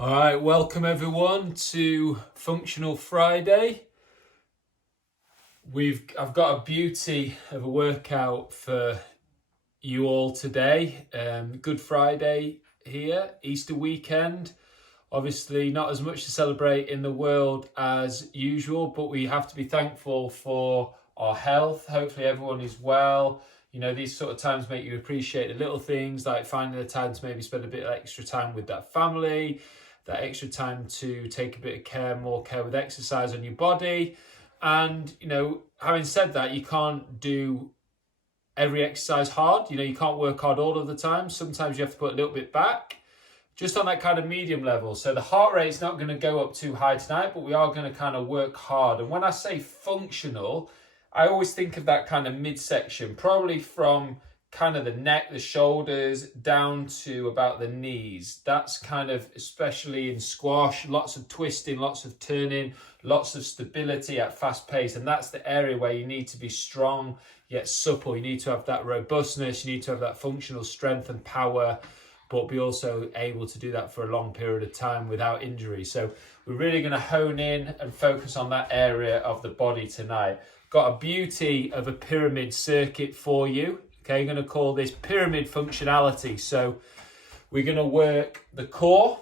All right, welcome everyone to Functional Friday. I've got a beauty of a workout for you all today. Good Friday here, Easter weekend. Obviously not as much to celebrate in the world as usual, but we have to be thankful for our health. Hopefully everyone is well. You know, these sort of times make you appreciate the little things, like finding the time to maybe spend a bit of extra time with that family, that extra time to take a bit of more care with exercise on your body. And, you know, having said that, you can't do every exercise hard. You know, you can't work hard all of the time. Sometimes you have to put a little bit back, just on that kind of medium level. So the heart rate's not going to go up too high tonight, but we are going to kind of work hard. And when I say functional, I always think of that kind of midsection, probably from kind of the neck, the shoulders, down to about the knees. That's kind of, especially in squash, lots of twisting, lots of turning, lots of stability at fast pace. And that's the area where you need to be strong, yet supple. You need to have that robustness. You need to have that functional strength and power, but be also able to do that for a long period of time without injury. So we're really going to hone in and focus on that area of the body tonight. Got a beauty of a pyramid circuit for you. Okay, I'm going to call this pyramid functionality. So we're going to work the core,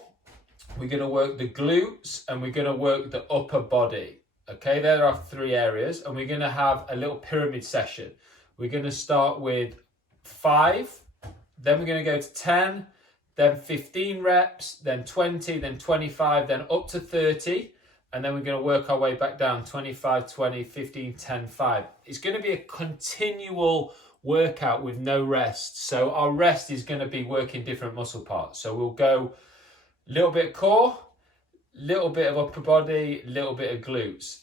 we're going to work the glutes, and we're going to work the upper body. Okay, there are three areas, and we're going to have a little pyramid session. We're going to start with 5, then we're going to go to 10, then 15 reps, then 20, then 25, then up to 30. And then we're going to work our way back down, 25, 20, 15, 10, 5. It's going to be a continual workout with no rest. So our rest is going to be working different muscle parts. So we'll go a little bit core, little bit of upper body, little bit of glutes.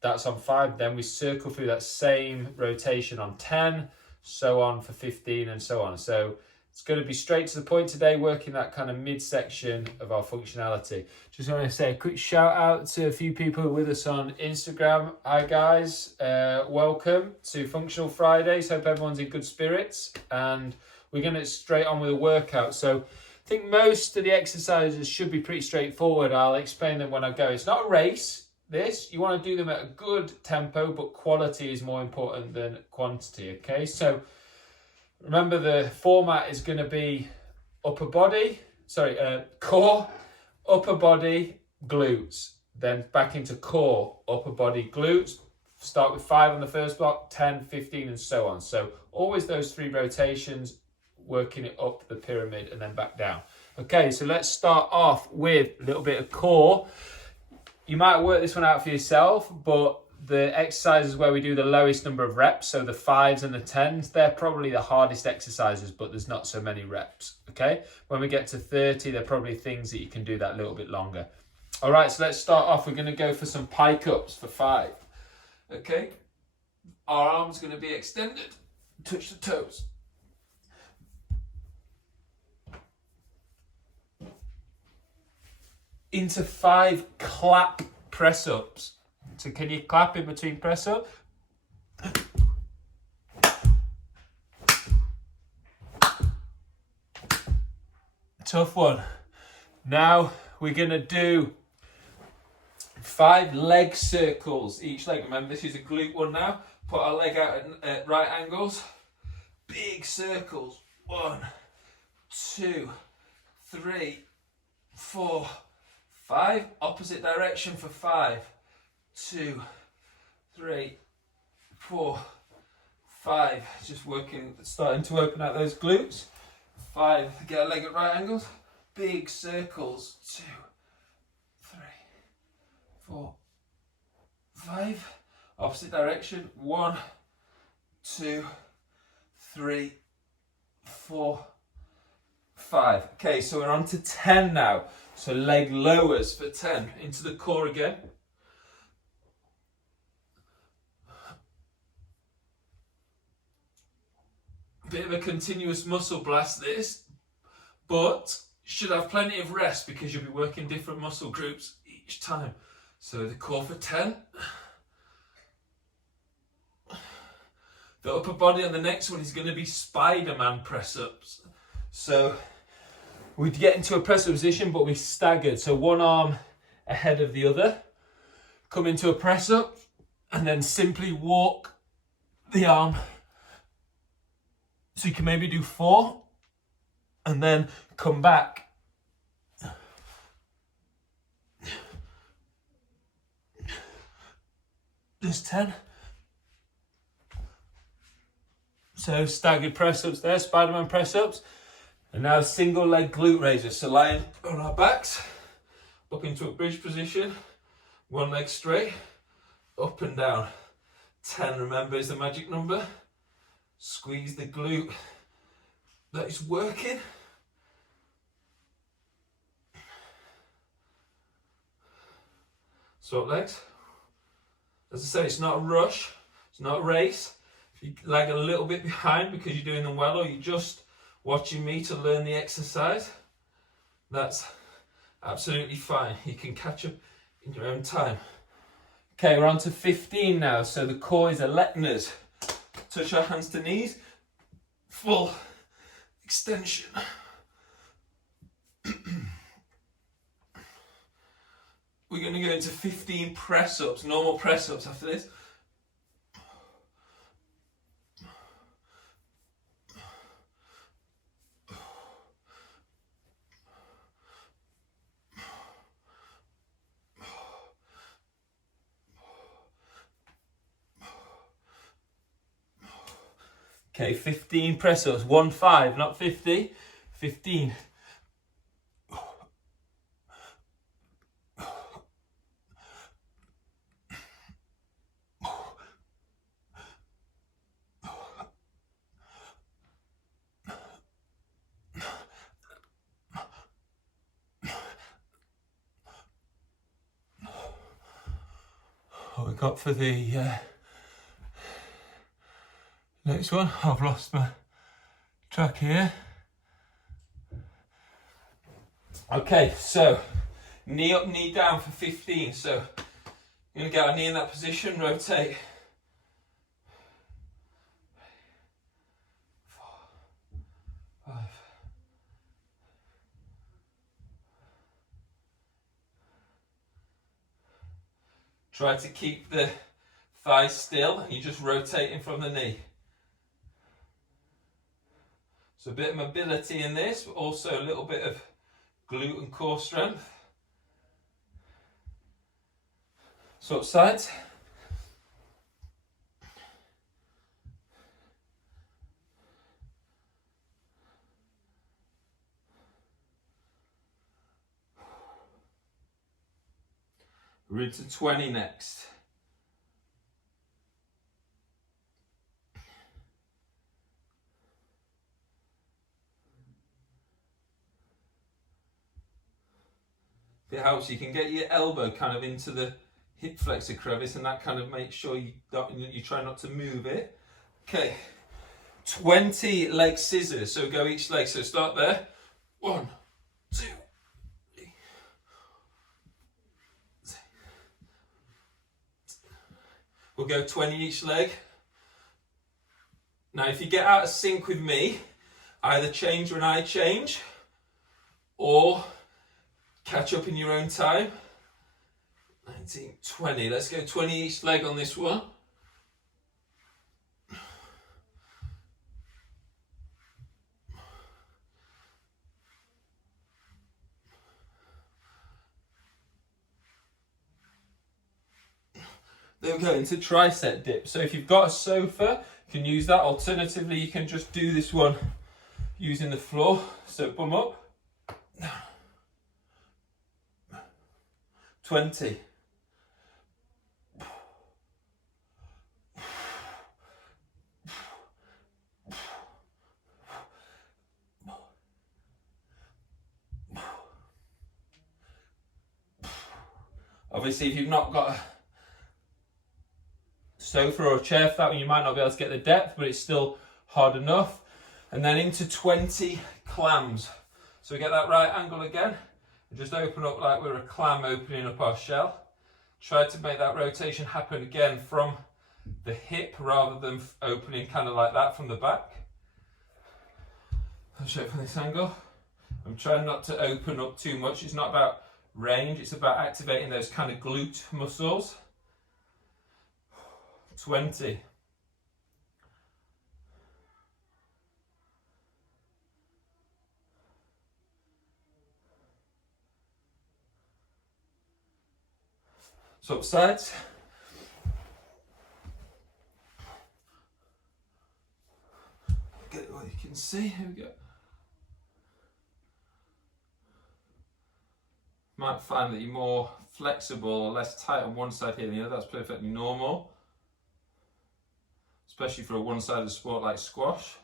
That's on 5. Then we circle through that same rotation on 10, so on for 15 and so on. So it's going to be straight to the point today, working that kind of midsection of our functionality. Just want to say a quick shout out to a few people who are with us on Instagram. Hi guys, welcome to Functional Fridays. Hope everyone's in good spirits, and we're going to get straight on with a workout. So I think most of the exercises should be pretty straightforward. I'll explain them when I go. It's not a race. You want to do them at a good tempo, but quality is more important than quantity. Okay, so remember, the format is going to be core, upper body, glutes, then back into core, upper body, glutes. Start with 5 on the first block, 10, 15, and so on. So always those 3 rotations, working it up the pyramid and then back down. Okay, so let's start off with a little bit of core. You might work this one out for yourself, but the exercises where we do the lowest number of reps, so the 5s and the 10s, they're probably the hardest exercises, but there's not so many reps, okay? When we get to 30, they're probably things that you can do that a little bit longer. All right, so let's start off. We're going to go for some pike ups for 5, okay? Our arms going to be extended, touch the toes. Into 5 clap press ups. So can you clap in between press up? Tough one. Now we're going to do 5 leg circles each leg. Remember, this is a glute one now. Put our leg out at right angles. Big circles. 1, 2, 3, 4, 5. Opposite direction for 5. 2, 3, 4, 5. Just working, starting to open out those glutes. 5. Get a leg at right angles. Big circles. 2, 3, 4, 5. Opposite direction. 1, 2, 3, 4, 5. Okay, so we're on to 10 now. So leg lowers for 10. Into the core again. Bit of a continuous muscle blast this, but should have plenty of rest because you'll be working different muscle groups each time. So the core for 10. The upper body on the next one is going to be Spider-Man press-ups. So we'd get into a press up position, but we staggered. So one arm ahead of the other, come into a press up, and then simply walk the arm. So you can maybe do 4, and then come back. Just 10. So staggered press ups there, Spider-Man press ups. And now single leg glute raises. So lying on our backs, up into a bridge position, one leg straight, up and down. 10, remember, is the magic number. Squeeze the glute that is working. Swap legs. As I say, it's not a rush, it's not a race. If you lag a little bit behind because you're doing them well, or you're just watching me to learn the exercise, that's absolutely fine. You can catch up in your own time. Okay, we're on to 15 now. So the core is letting us touch our hands to knees, full extension. We're going to go into 15 press ups, normal press ups after this. Okay, 15 press ups, 1-5, not 50, 15. What we got for the next one? I've lost my track here. Okay, so knee up, knee down for 15. So you're going to get our knee in that position, rotate. 4, 5. Try to keep the thighs still, and you're just rotating from the knee. So a bit of mobility in this, but also a little bit of glute and core strength. Swap sides. We're into 20 next. If it helps, you can get your elbow kind of into the hip flexor crevice, and that kind of makes sure you try not to move it. Okay, 20 leg scissors. So go each leg. So start there. 1, 2. We'll go 20 each leg. Now, if you get out of sync with me, either change when I change or catch up in your own time. 19, 20. Let's go 20 each leg on this one. Then we go into tricep dip. So if you've got a sofa, you can use that. Alternatively, you can just do this one using the floor. So bum up. 20. Obviously, if you've not got a sofa or a chair for that one, you might not be able to get the depth, but it's still hard enough. And then into 20 clams. So we get that right angle again, and just open up like we're a clam opening up our shell. Try to make that rotation happen again from the hip rather than opening kind of like that from the back. I'll show it from this angle. I'm trying not to open up too much. It's not about range, it's about activating those kind of glute muscles. 20. Swap sides. Get what you can see. Here we go. Might find that you're more flexible or less tight on one side here than the other. That's perfectly normal, especially for a one-sided sport like squash.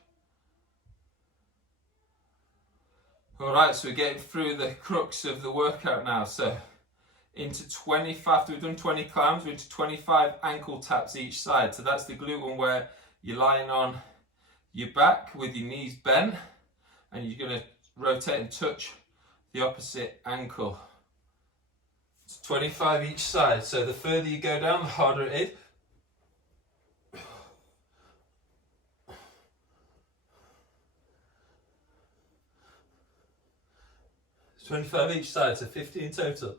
Alright, so we're getting through the crux of the workout now. So into 25, after we've done 20 clams, we're into 25 ankle taps each side. So that's the glute one where you're lying on your back with your knees bent and you're going to rotate and touch the opposite ankle. It's 25 each side. So the further you go down, the harder it is. 25 each side, so 50 in total.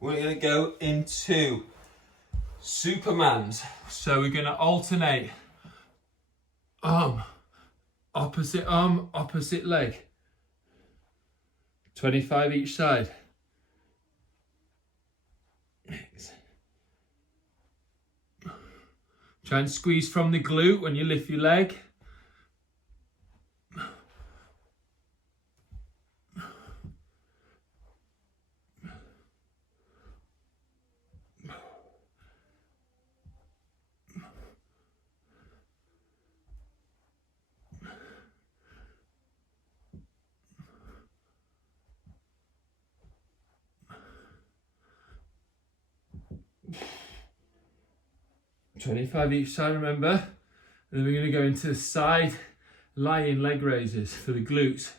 We're going to go into Supermans. So we're going to alternate arm, opposite leg. 25 each side. Try and squeeze from the glute when you lift your leg. $25 each side, remember? And then we're going to go into the side lying leg raises for the glutes.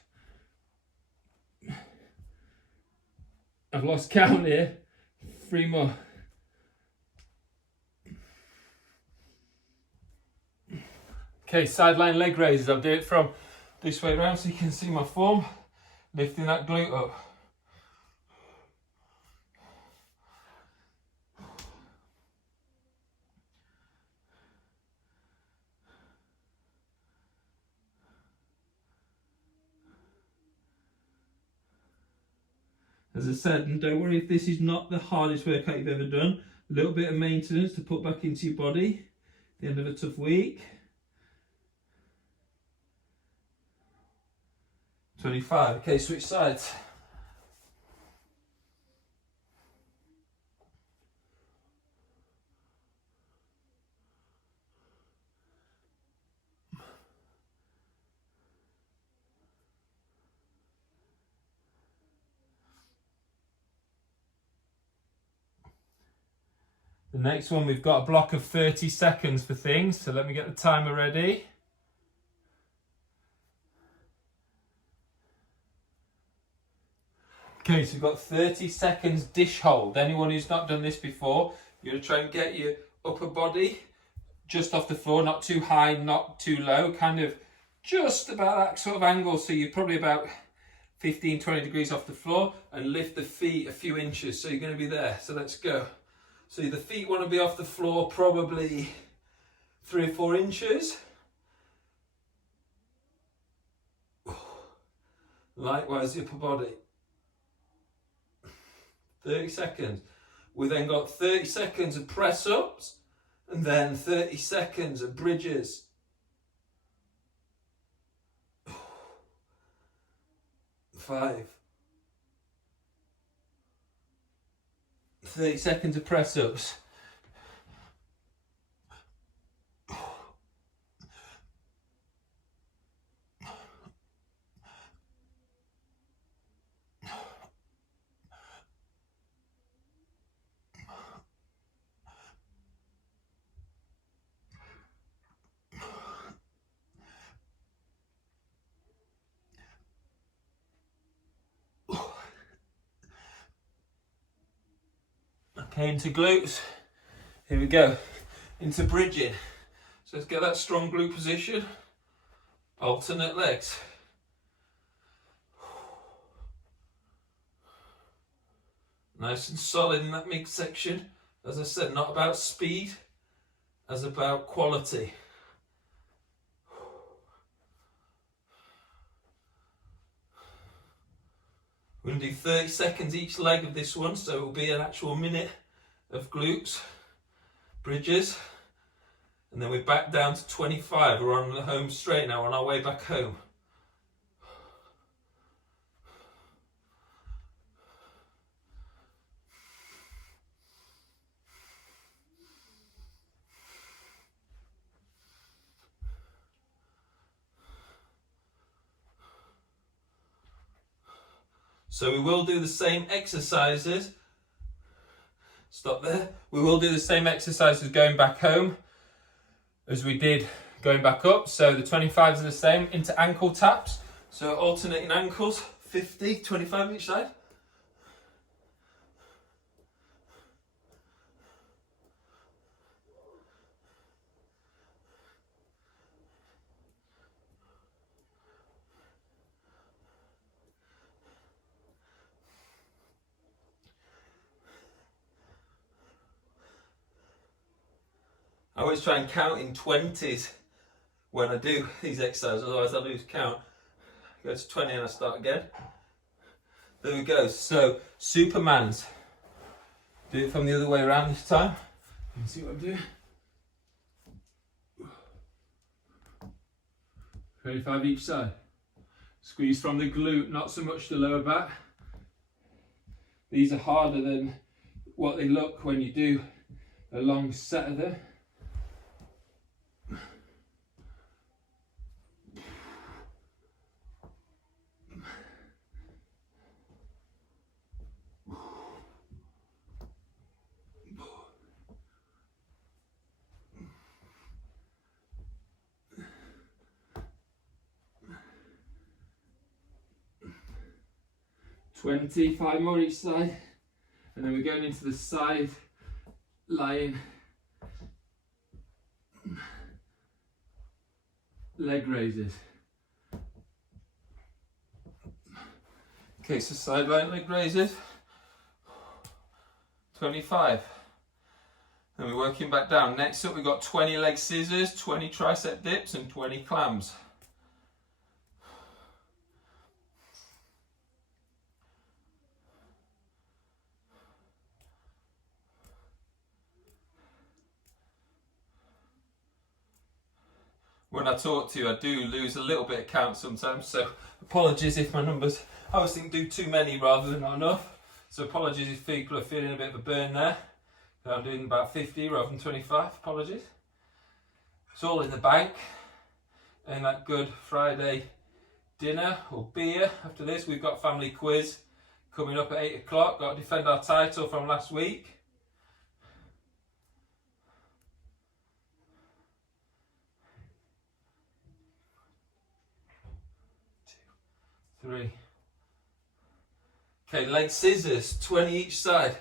I've lost count here. 3 more. Okay, sideline leg raises. I'll do it from this way around so you can see my form. Lifting that glute up. As I said, and don't worry if this is not the hardest workout you've ever done. A little bit of maintenance to put back into your body at the end of a tough week. 25. Okay, switch sides. The next one, we've got a block of 30 seconds for things, so let me get the timer ready. Okay, so we've got 30 seconds dish hold. Anyone who's not done this before, you're going to try and get your upper body just off the floor, not too high, not too low, kind of just about that sort of angle, so you're probably about 15-20 degrees off the floor, and lift the feet a few inches, so you're going to be there. So let's go. So the feet want to be off the floor probably 3 or 4 inches. Likewise, the upper body. 30 seconds. We then got 30 seconds of press ups and then 30 seconds of bridges. 5. 30 seconds of press ups. Okay, into glutes. Here we go. Into bridging. So let's get that strong glute position. Alternate legs. Nice and solid in that midsection. As I said, not about speed, as about quality. We're going to do 30 seconds each leg of this one, so it will be an actual minute of glutes, bridges, and then we're back down to 25. We're on the home straight now, on our way back home. So we will do the same exercises. Stop there. We will do the same exercises going back home as we did going back up. So the 25s are the same. Into ankle taps. So alternating ankles, 50, 25 each side. I always try and count in 20s when I do these exercises, otherwise I lose count. Go to 20 and I start again. There we go. So Supermans. Do it from the other way around this time. You can see what I'm doing. 25 each side. Squeeze from the glute, not so much the lower back. These are harder than what they look when you do a long set of them. Five more each side, and then we're going into the side lying leg raises. Okay, so side lying leg raises, 25. And we're working back down. Next up we've got 20 leg scissors, 20 tricep dips and 20 clams. When I talk to you, I do lose a little bit of count sometimes, so apologies if my numbers, I always think do too many rather than not enough. So apologies if people are feeling a bit of a burn there. I'm doing about 50 rather than 25, apologies. It's all in the bank. And that Good Friday dinner or beer. After this, we've got family quiz coming up at 8 o'clock. Got to defend our title from last week. 3. Okay, leg scissors, 20 each side.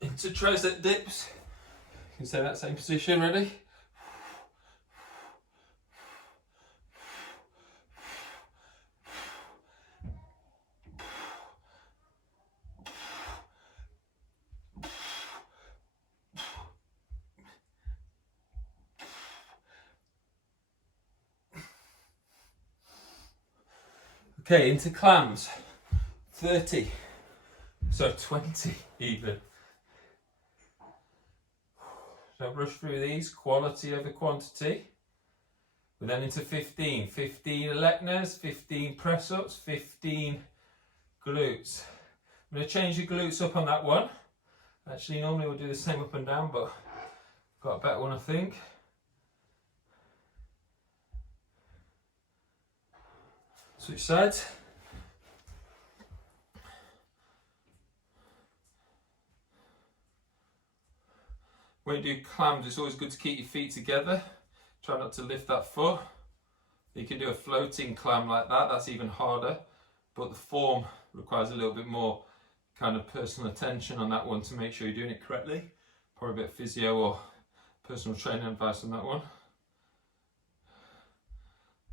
Into tricep dips. You can stay that same position, ready? Okay, into clams. 30. So 20 even. Don't rush through these, quality over quantity. We're then into 15. 15 electors, 15 press-ups, 15 glutes. I'm going to change the glutes up on that one. Actually, normally we'll do the same up and down, but got a better one, I think. Switch sides. When you do clams, it's always good to keep your feet together. Try not to lift that foot. You can do a floating clam like that, that's even harder. But the form requires a little bit more kind of personal attention on that one to make sure you're doing it correctly. Probably a bit of physio or personal training advice on that one.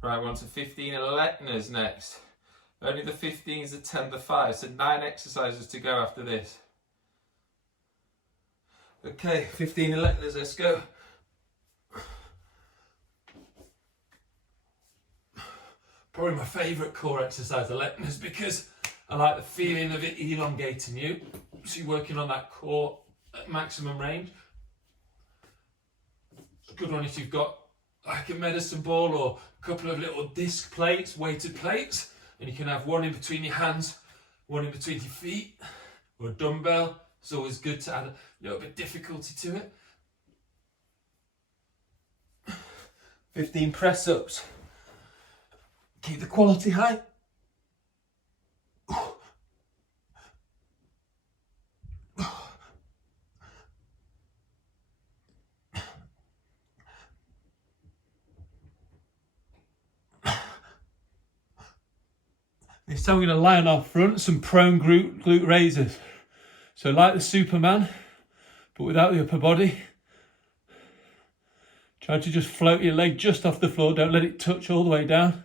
Right, we're on to 15 Electnas next. Only the 15s, the 10, the 5, so 9 exercises to go after this. Okay, 15 Electnas, let's go. Probably my favourite core exercise, Electnas, because I like the feeling of it elongating you. So you're working on that core at maximum range. It's a good one if you've got like a medicine ball or a couple of little disc plates, weighted plates, and you can have one in between your hands, one in between your feet, or a dumbbell. It's always good to add a little bit of difficulty to it. 15 press-ups. Keep the quality high. This time we're going to lie on our front, some prone glute raises. So like the Superman, but without the upper body. Try to just float your leg just off the floor, don't let it touch all the way down.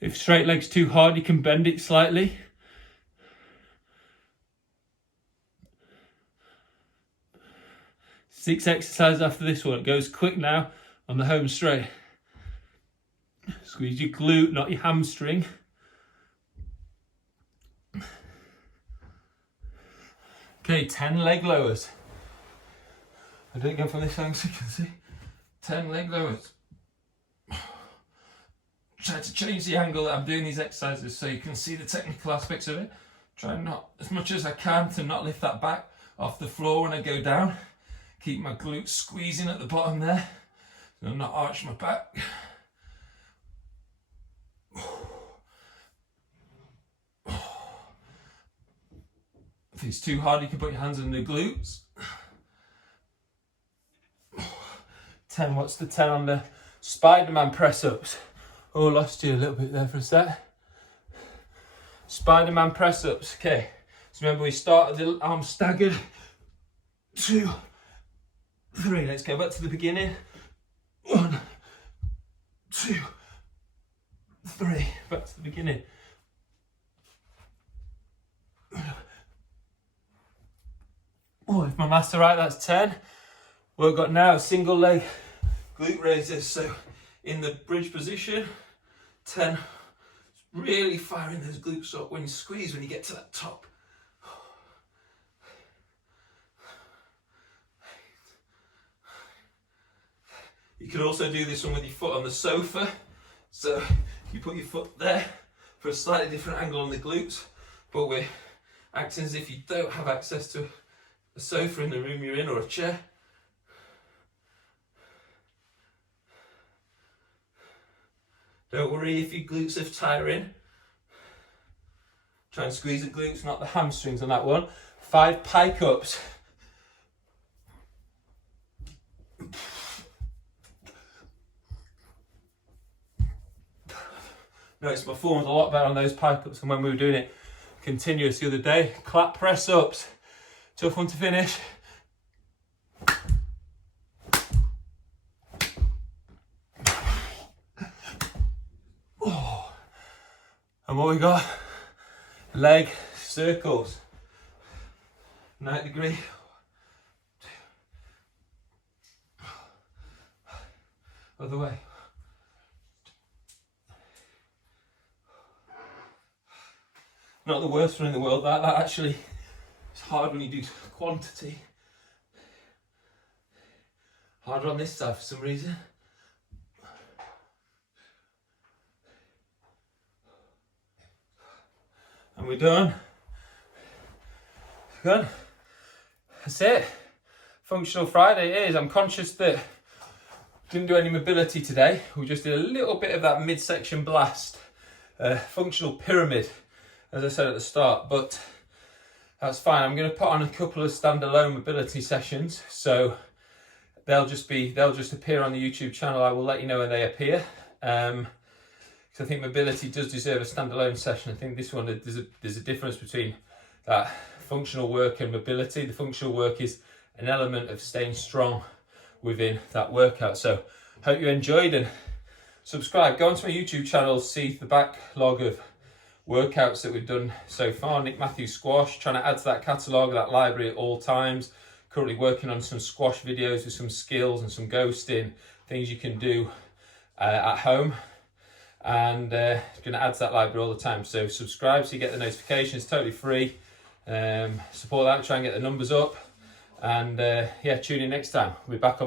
If straight leg's too hard, you can bend it slightly. Six exercises after this one. It goes quick now on the home straight. Squeeze your glute, not your hamstring. Okay, 10 leg lowers. I do it again from this angle so you can see. 10 leg lowers. Try to change the angle that I'm doing these exercises so you can see the technical aspects of it. Try not, as much as I can, to not lift that back off the floor when I go down. Keep my glutes squeezing at the bottom there, so I'm not arch my back. If it's too hard, you can put your hands on the glutes. 10, what's the 10 on the Spider-Man press-ups? Oh, lost you a little bit there for a sec. Spider-Man press-ups, okay. So remember we started the arm staggered. 2, 3, let's go back to the beginning. 1, 2, 3, back to the beginning. Oh, if my maths are right, that's 10. What we've got now is single leg glute raises. So in the bridge position, 10. Really firing those glutes up when you squeeze, when you get to that top. You can also do this one with your foot on the sofa. So you put your foot there for a slightly different angle on the glutes, but we're acting as if you don't have access to a sofa in the room you're in or a chair. Don't worry if your glutes are tiring. Try and squeeze the glutes, not the hamstrings on that one. 5 pike ups. Notice my form was a lot better on those pike ups than when we were doing it continuous the other day. Clap press ups. Tough one to finish. Oh. And what we got? Leg circles. 90-degree. Other way. Not the worst one in the world, that actually is hard when you do quantity. Harder on this side for some reason. and we're done. Good. That's it. Functional Friday it is. I'm conscious that didn't do any mobility today. We just did a little bit of that midsection blast, functional pyramid, as I said at the start, but that's fine. I'm going to put on a couple of standalone mobility sessions, so they'll just appear on the YouTube channel. I will let you know when they appear, because I think mobility does deserve a standalone session. I think this one, there's a difference between that functional work and mobility. The functional work is an element of staying strong within that workout. So hope you enjoyed, and subscribe. Go onto my YouTube channel, see the backlog of workouts that we've done so far. Nick Matthews Squash, trying to add to that catalogue, that library at all times. Currently working on some squash videos with some skills and some ghosting, things you can do at home. And going to add to that library all the time. So subscribe so you get the notifications, totally free. Support that, try and get the numbers up. And yeah, tune in next time. We'll be back on